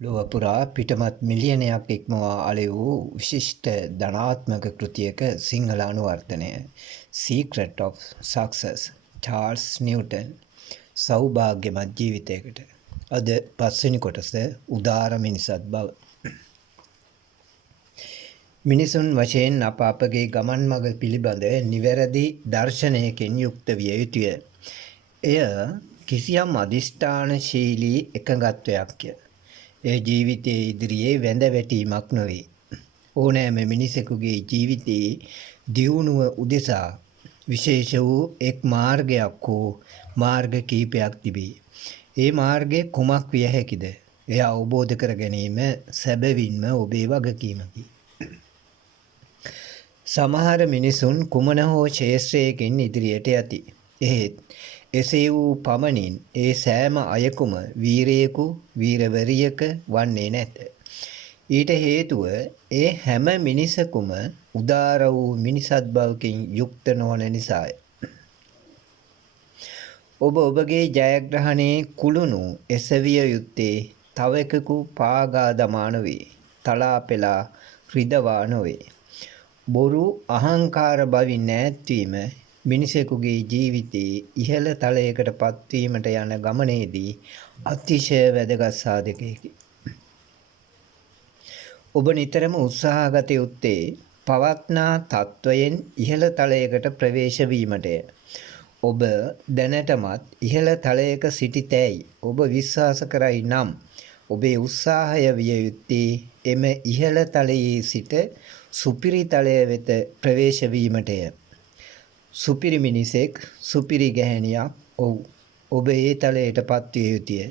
ලොව පුරා පිටමත් මිලියනයක් ඉක්මවා අලෙ වූ විශිෂ්ට ධනාත්මක කෘතියක සිංහල අනුවර්තනය Secret of Success Charles Newton සෞභාග්‍යමත් ජීවිතයකට අද පස්වෙනි කොටස උදාර මිනිසත් බව. මිනිසුන් වශයෙන් අප අපගේ ගමන් මඟ පිළිබඳ නිවැරදි දර්ශනයකින් යුක්ත විය යුතුය. එය කිසියම් අධිෂ්ඨානශීලී එකඟත්වයක්ය. ඒ ජීවිතයේ ඉදිරියේ වැඳ වැටීමක් නොවේ. ඕනෑම මිනිසෙකුගේ ජීවිතයේ දියුණුව උදෙසා විශේෂ වූ එක් මාර්ගයක් හෝ මාර්ග කීපයක් තිබේ. ඒ මාර්ගය කුමක් විය හැකිද? එය අවබෝධ කර ගැනීම සැබවින්ම ඔබේ වගකීමකි. සමහර මිනිසුන් කුමන හෝ ක්ෂේත්‍රයකින් ඉදිරියට යති. එහෙත් එසේ වූ පමණින් ඒ සෑම අයකුම වීරයෙකු වීරවරියක වන්නේ නැත. ඊට හේතුව ඒ හැම මිනිසකුම උදාර වූ මිනිසත් බවකින් යුක්ත නොවන නිසාය. ඔබ ඔබගේ ජයග්‍රහණයේ කුළුණු එසවිය යුත්තේ තවකෙකු පාගා දමා නොවේ. තලා පෙලා රිදවා නොවේ. බොරු අහංකාර බවින් ඈත්වීම මිනිසෙකුගේ ජීවිතයේ ඉහළ තලයකට පත්වීමට යන ගමනේදී අතිශය වැදගත් සාධකයකි. ඔබ නිතරම උත්සාහගත යුත්තේ පවත්නා තත්වයෙන් ඉහළ තලයකට ප්‍රවේශ වීමටය. ඔබ දැනටමත් ඉහළ තලයක සිටිතැයි ඔබ විශ්වාස කරයි නම් ඔබේ උත්සාහය විය යුත්තේ එම ඉහළ තලයේ සිට සුපිරි තලය වෙත ප්‍රවේශ වීමටය. සුපිරි මිනිසෙක් සුපිරි ගැහැණියක් ඔබ ඒ තලයට පත්විය යුතුය.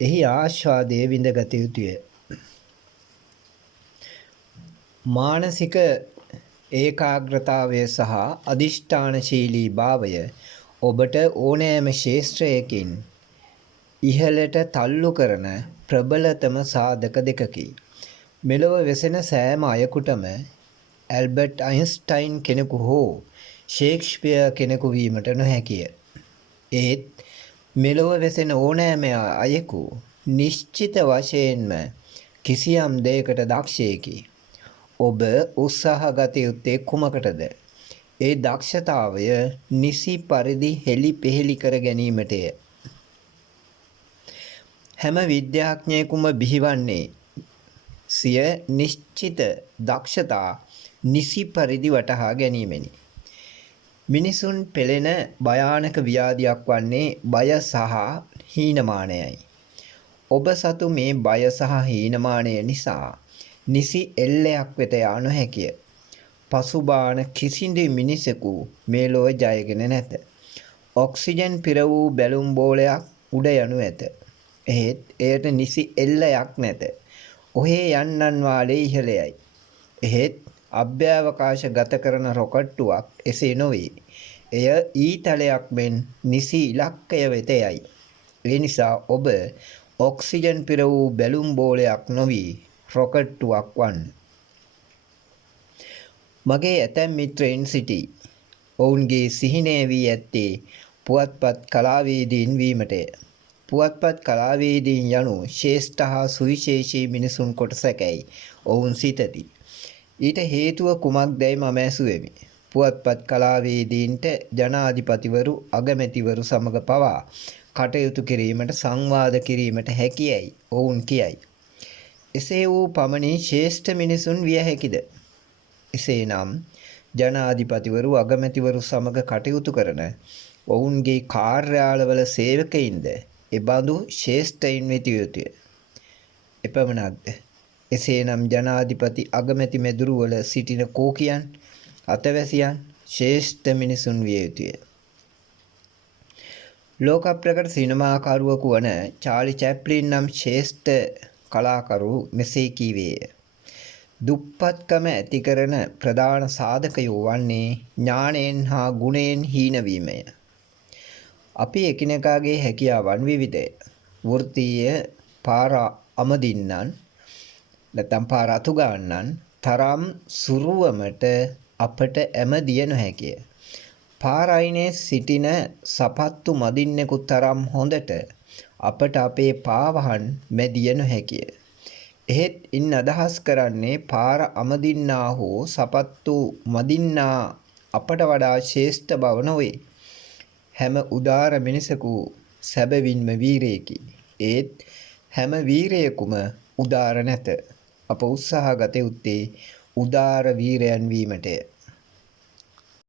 එහි ආස්වාදය විඳගත යුතුය. මානසික ඒකාග්‍රතාවය සහ අධිෂ්ඨානශීලී භාවය ඔබට ඕනෑම ක්ෂේත්‍රයකින් ඉහළට තල්ලු කරන ප්‍රබලතම සාධක දෙකකි. මෙලොව වෙසෙන සෑම අයකුටම ඇල්බර්ට් අයින්ස්ටයින් කෙනෙකු හෝ ෂේක්ස්පියර් කෙනෙකු වීමට නොහැකිය. ඒත් මෙලොව වෙසෙන ඕනෑම අයෙකු නිශ්චිත වශයෙන්ම කිසියම් දෙයකට දක්ෂයෙකි. ඔබ උත්සාහගත යුත්තේ කුමකටද? ඒ දක්ෂතාවය නිසි පරිදි හෙළි පෙහෙළි කර ගැනීමටය. හැම විද්‍යාඥයෙකුම බිහිවන්නේ සිය නිශ්චිත දක්ෂතා නිසි පරිදි වටහා ගැනීමෙනි. මිනිසුන් පෙළෙන භයානක ව්‍යාධියක් වන්නේ බය සහ හීනමානයයි. ඔබ සතු මේ බය සහ හීනමානය නිසා නිසි එල්ලයක් වෙත යා නොහැකිය. පසුබාන කිසිදු මිනිසෙකු මේ ලොව ජයගෙන නැත. ඔක්සිජන් පිර වූ බැලුම් බෝලයක් උඩ යනු ඇත. එහෙත් එයට නිසි එල්ලයක් නැත. ඔහේ යන්නන් වාලේ ඉහළයයි. එහෙත් අභ්‍යවකාශ ගත කරන රොකට්ටුවක් එසේ නොවේ. එය ඊතලයක් මෙන් නිසි ඉලක්කය වෙත යයි. ඒ නිසා ඔබ ඔක්සිජන් පිර වූ බැලුම් බෝලයක් නොවී රොකට්ටුවක් වන්න. මගේ ඇතැම් මිත්‍රයින් සිටී. ඔවුන්ගේ සිහිනය වී ඇත්තේ පුවත්පත් කලාවේදීන් වීමටය. පුවත්පත් කලාවේදීන් යනු ශ්‍රේෂ්ඨ හා සුවිශේෂී මිනිසුන් කොටසකැයි ඔවුන් සිතති. ඊට හේතුව කුමක්දැයි මම ඇසුවෙමි. පුවත්පත් කලාවේදීන්ට ජනාධිපතිවරු අගමැතිවරු සමග පවා කටයුතු කිරීමට සංවාද කිරීමට හැකියයි ඔවුන් කියයි. එසේ වූ පමණින් ශ්‍රේෂ්ඨ මිනිසුන් විය හැකිද? එසේනම් ජනාධිපතිවරු අගමැතිවරු සමග කටයුතු කරන ඔවුන්ගේ කාර්යාලවල සේවකයින්ද එබඳු ශ්‍රේෂ්ඨයින් වෙත යුතුය. එපමණක්ද? එසේනම් ජනාධිපති අගමැති මැදුරුවල සිටින කෝකියන් අතවැසියන් ශ්‍රේෂ්ඨ මිනිසුන් විය යුතුය. ලෝක ප්‍රකට සිනමාකරුවෙකු වන චාලි චැප්ලින් නම් ශ්‍රේෂ්ඨ කලාකරු මෙසේ කීවේය. දුප්පත්කම ඇති කරන ප්‍රධාන සාධකයෝ වන්නේ ඥානයෙන් හා ගුණයෙන් හීනවීමය. අපි එකිනෙකාගේ හැකියාවන් විවිධය. වෘත්තීය පාර අමදින්නන් නැත්නම් පාර අතු ගන්නන් තරම් සුරුවමට අපට ඇමදිය නොහැකිය. පාර අයිනේ සිටින සපත්තු මදින්නෙකු තරම් හොඳට අපට අපේ පාවහන් මැදිය නොහැකිය. එහෙත් ඉන් අදහස් කරන්නේ පාර අමදින්නා හෝ සපත්තු මදින්නා අපට වඩා ශ්‍රේෂ්ඨ බව නොවේ. හැම උදාර මිනිසකු සැබවින්ම වීරයෙකි. ඒත් හැම වීරයෙකුම උදාර නැත. අප උත්සාහ ගත යුත්තේ උදාර වීරයන් වීමටය.